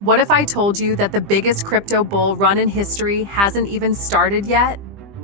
What if I told you that the biggest crypto bull run in history hasn't even started yet?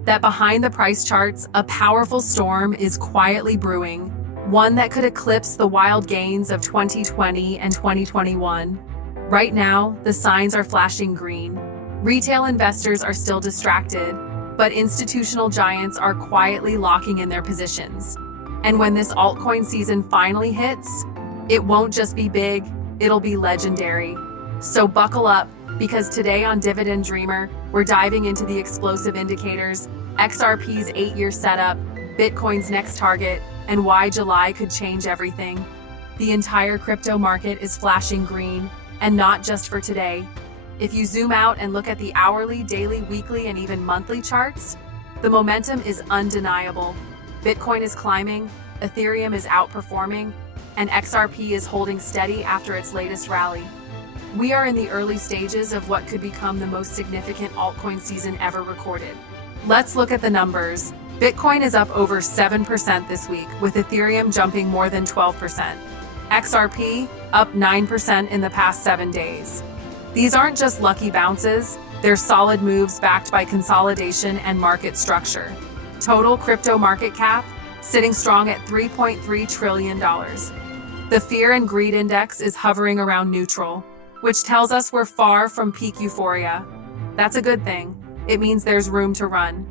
That behind the price charts, a powerful storm is quietly brewing, one that could eclipse the wild gains of 2020 and 2021. Right now, the signs are flashing green. Retail investors are still distracted, but institutional giants are quietly locking in their positions. And when this altcoin season finally hits, it won't just be big, it'll be legendary. So buckle up, because today on Dividend Dreamer, we're diving into the explosive indicators, XRP's 8-year setup, Bitcoin's next target, and why July could change everything. The entire crypto market is flashing green, and not just for today. If you zoom out and look at the hourly, daily, weekly, and even monthly charts, the momentum is undeniable. Bitcoin is climbing, Ethereum is outperforming, and XRP is holding steady after its latest rally. We are in the early stages of what could become the most significant altcoin season ever recorded. Let's look at the numbers. Bitcoin is up over 7% this week, with Ethereum jumping more than 12%. XRP up 9% in the past 7 days. These aren't just lucky bounces, they're solid moves backed by consolidation and market structure. Total crypto market cap sitting strong at $3.3 trillion. The fear and greed index is hovering around neutral, which tells us we're far from peak euphoria. That's a good thing. It means there's room to run.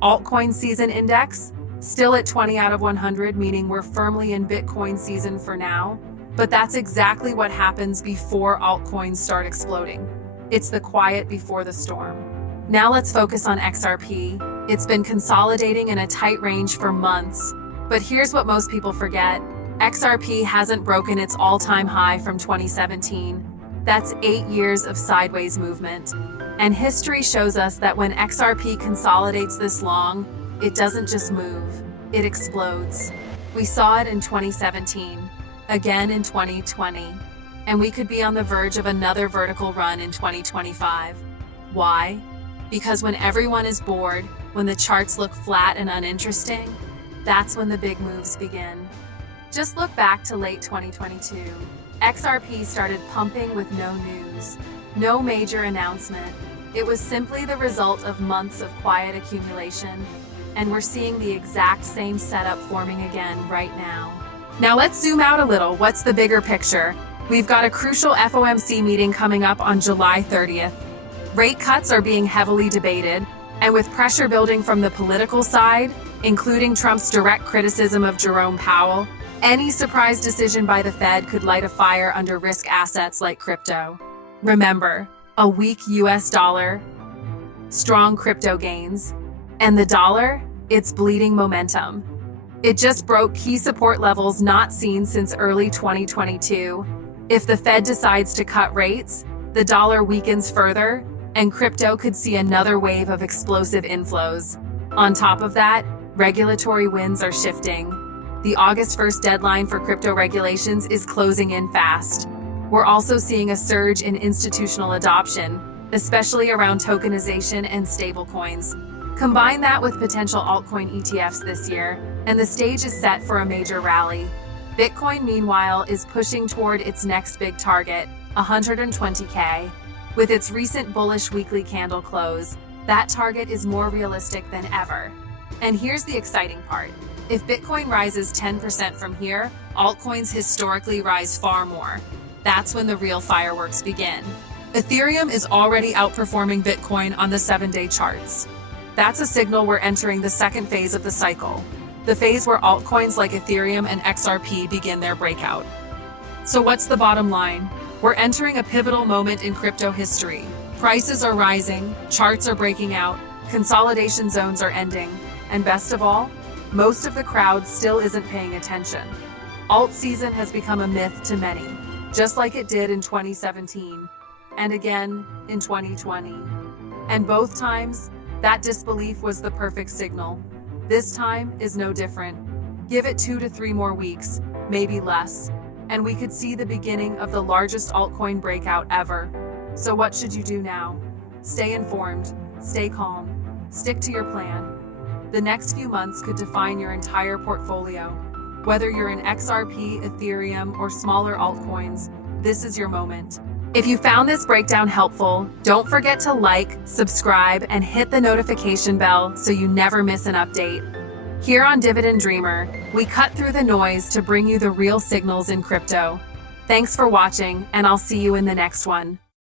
Altcoin season index, still at 20 out of 100, meaning we're firmly in Bitcoin season for now. But that's exactly what happens before altcoins start exploding. It's the quiet before the storm. Now let's focus on XRP. It's been consolidating in a tight range for months. But here's what most people forget. XRP hasn't broken its all-time high from 2017. That's 8 years of sideways movement. And history shows us that when XRP consolidates this long, it doesn't just move, it explodes. We saw it in 2017, again in 2020, and we could be on the verge of another vertical run in 2025. Why? Because when everyone is bored, when the charts look flat and uninteresting, that's when the big moves begin. Just look back to late 2022. XRP started pumping with no news, no major announcement. It was simply the result of months of quiet accumulation, and we're seeing the exact same setup forming again right now. Now let's zoom out a little. What's the bigger picture? We've got a crucial FOMC meeting coming up on July 30th. Rate cuts are being heavily debated, and with pressure building from the political side, including Trump's direct criticism of Jerome Powell, any surprise decision by the Fed could light a fire under risk assets like crypto. Remember, a weak US dollar, strong crypto gains, and the dollar, it's bleeding momentum. It just broke key support levels not seen since early 2022. If the Fed decides to cut rates, the dollar weakens further, and crypto could see another wave of explosive inflows. On top of that, regulatory winds are shifting. The August 1st deadline for crypto regulations is closing in fast. We're also seeing a surge in institutional adoption, especially around tokenization and stablecoins. Combine that with potential altcoin ETFs this year, and the stage is set for a major rally. Bitcoin, meanwhile, is pushing toward its next big target, 120K. With its recent bullish weekly candle close, that target is more realistic than ever. And here's the exciting part. If Bitcoin rises 10% from here, altcoins historically rise far more. That's when the real fireworks begin. Ethereum is already outperforming Bitcoin on the 7-day charts. That's a signal we're entering the second phase of the cycle, the phase where altcoins like Ethereum and XRP begin their breakout. So what's the bottom line? We're entering a pivotal moment in crypto history. Prices are rising, charts are breaking out, consolidation zones are ending, and best of all, most of the crowd still isn't paying attention. Alt season has become a myth to many, just like it did in 2017, and again in 2020. And both times, that disbelief was the perfect signal. This time is no different. Give it 2 to 3 more weeks, maybe less, and we could see the beginning of the largest altcoin breakout ever. So what should you do now? Stay informed, stay calm, stick to your plan. The next few months could define your entire portfolio. Whether you're in XRP, Ethereum, or smaller altcoins, this is your moment. If you found this breakdown helpful, don't forget to like, subscribe, and hit the notification bell so you never miss an update. Here on Dividend Dreamer, we cut through the noise to bring you the real signals in crypto. Thanks for watching, and I'll see you in the next one.